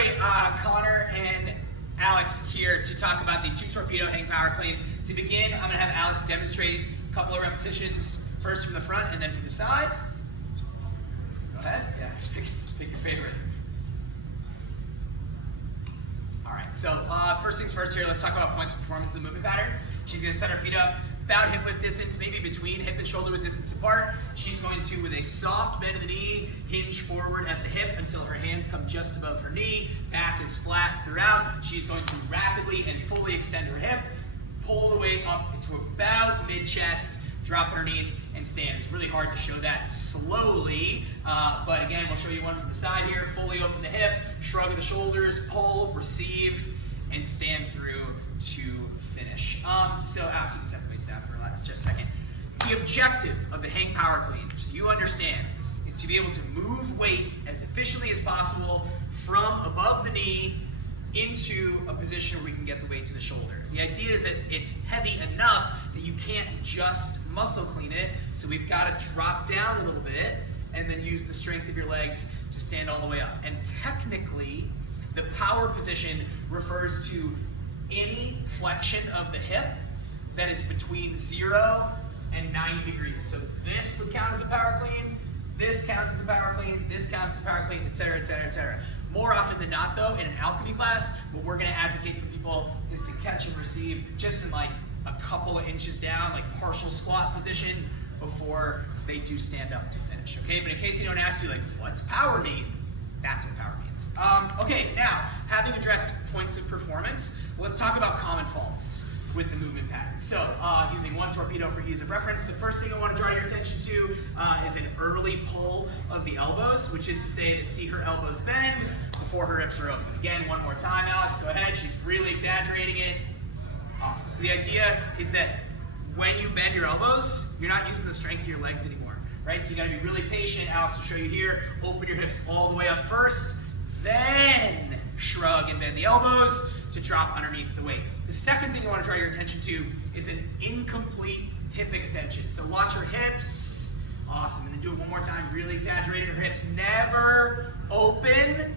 everybody, Connor and Alex here to talk about the 2 torpedo hang power clean. To begin, I'm going to have Alex demonstrate a couple of repetitions, first from the front and then from the side. Go ahead, yeah, pick your favorite. All right, so first things first here, let's talk about points of performance of the movement pattern. She's going to set her feet up about hip width distance, maybe between hip and shoulder width distance apart. She's going to, with a soft bend of the knee, hinge forward at the hip until her hands come just above her knee. Back is flat throughout. She's going to rapidly and fully extend her hip, pull the weight up into about mid-chest, drop underneath, and stand. It's really hard to show that slowly, but again, we'll show you one from the side here. Fully open the hip, shrug of the shoulders, pull, receive, and stand through to finish. So Alex, you can set the weights down for just a second. The objective of the hang power clean, so you understand, is to be able to move weight as efficiently as possible from above the knee into a position where we can get the weight to the shoulder. The idea is that it's heavy enough that you can't just muscle clean it, so we've got to drop down a little bit and then use the strength of your legs to stand all the way up. And technically, the power position refers to any flexion of the hip that is between 0 and 90 degrees. So this would count as a power clean, this counts as a power clean, this counts as a power clean, etc., etc., etc. More often than not, though, in an alchemy class, what we're going to advocate for people is to catch and receive just in like a couple of inches down, like partial squat position, before they do stand up to finish. Okay, but in case anyone asks you, like, what's power mean? That's what power means. Okay, now, having addressed points of performance, let's talk about common faults with the movement pattern. So, using 1 torpedo for ease of reference, the first thing I want to draw your attention to is an early pull of the elbows, which is to say that see her elbows bend before her hips are open. Again, one more time, Alex, go ahead. She's really exaggerating it. Awesome. So the idea is that when you bend your elbows, you're not using the strength of your legs anymore, right? So you gotta be really patient. Alex will show you here. Open your hips all the way up first, then shrug and bend the elbows to drop underneath the weight. The second thing I want to draw your attention to is an incomplete hip extension. So watch her hips. Awesome. And then do it one more time. Really exaggerated. Her hips never open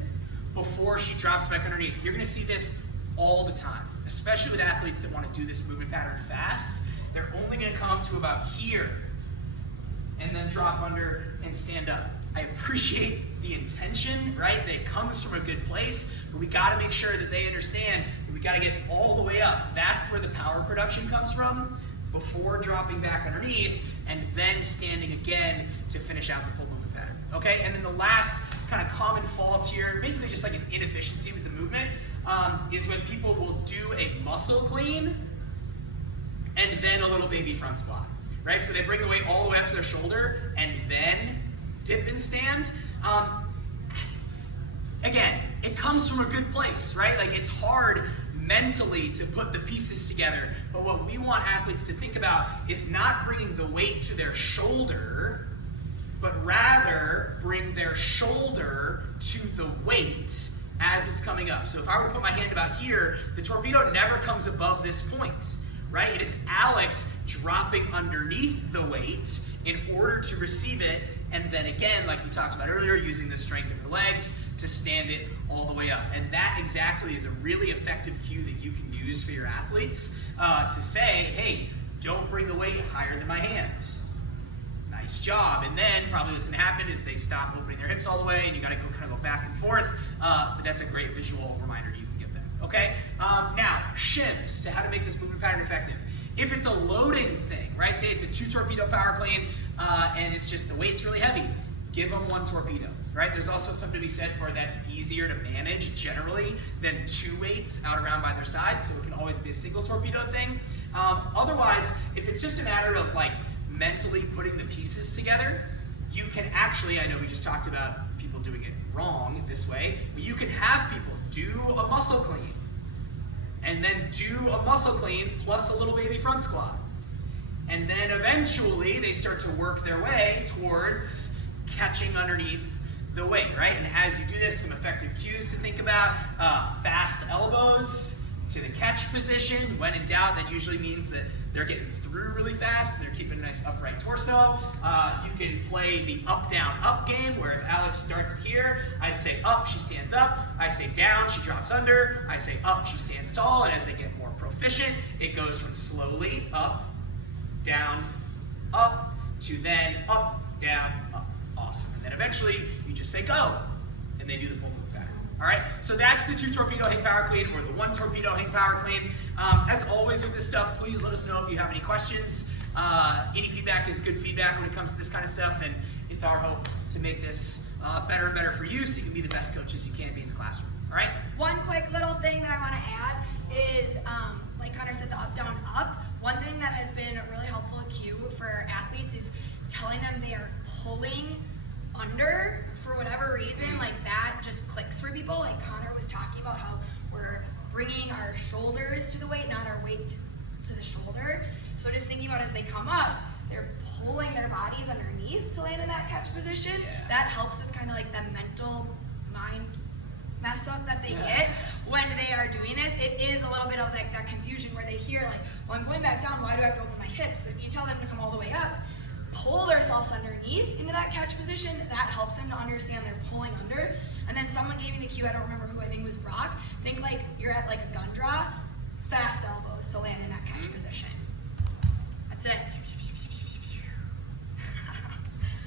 before she drops back underneath. You're going to see this all the time, especially with athletes that want to do this movement pattern fast. They're only going to come to about here and then drop under and stand up. I appreciate the intention, right? That it comes from a good place, but we got to make sure that they understand that we got to get all the way up. That's where the power production comes from, before dropping back underneath and then standing again to finish out the full movement pattern. Okay, and then the last kind of common fault here, basically just like an inefficiency with the movement, is when people will do a muscle clean and then a little baby front squat, right? So they bring the weight all the way up to their shoulder and then dip and stand. Again, it comes from a good place, right? Like, it's hard mentally to put the pieces together, but what we want athletes to think about is not bringing the weight to their shoulder, but rather bring their shoulder to the weight as it's coming up. So if I were to put my hand about here, the torpedo never comes above this point, right? It is Alex dropping underneath the weight in order to receive it, and then again, like we talked about earlier, using the strength of her legs to stand it all the way up. And that exactly is a really effective cue that you can use for your athletes to say, hey, don't bring the weight higher than my hand. Nice job. And then probably what's going to happen is they stop opening their hips all the way and you got to kind of go back and forth. But that's a great visual reminder you can give them. Okay? Now, shims to how to make this movement pattern effective. If it's a loading thing, right? Say it's a 2 torpedo power clean and it's just the weight's really heavy, give them 1 torpedo, right? There's also something to be said for that's easier to manage generally than 2 weights out around by their side, so it can always be a single torpedo thing. Otherwise, if it's just a matter of like mentally putting the pieces together, you can actually, I know we just talked about people doing it wrong this way, but you can have people do a muscle clean and then do a muscle clean plus a little baby front squat. And then eventually they start to work their way towards catching underneath the weight, right? And as you do this, some effective cues to think about: fast elbows, to the catch position. When in doubt, that usually means that they're getting through really fast and they're keeping a nice upright torso. You can play the up, down, up game, where if Alex starts here, I'd say up, she stands up. I say down, she drops under. I say up, she stands tall. And as they get more proficient, it goes from slowly up, down, up, to then up, down, up. Awesome. And then eventually, you just say go, and they do the full move pattern. All right, so that's the 2 torpedo hang power clean, or the 1 torpedo hang power clean. As always with this stuff, please let us know if you have any questions. Any feedback is good feedback when it comes to this kind of stuff, and it's our hope to make this better and better for you, so you can be the best coaches you can be in the classroom. All right? One quick little thing that I want to add is, like Connor said, the up, down, up. One thing that has been a really helpful cue for athletes is telling them they are pulling under for whatever reason. Like that just clicks for people. Like Connor was talking about how we're bringing our shoulders to the weight, not our weight to the shoulder. So just thinking about as they come up, they're pulling their bodies underneath to land in that catch position. Yeah. That helps with kind of like the mental mind mess up that they get when they are doing this. It is a little bit of like that confusion where they hear like, well, I'm going back down, why do I have to open my hips? But if you tell them to come all the way up, pull themselves underneath into that catch position, that helps them to understand they're pulling under. And then someone gave me the cue, I don't remember who, I think it was Brock. Think like you're at like a gun draw, fast elbows to land in that catch position. That's it.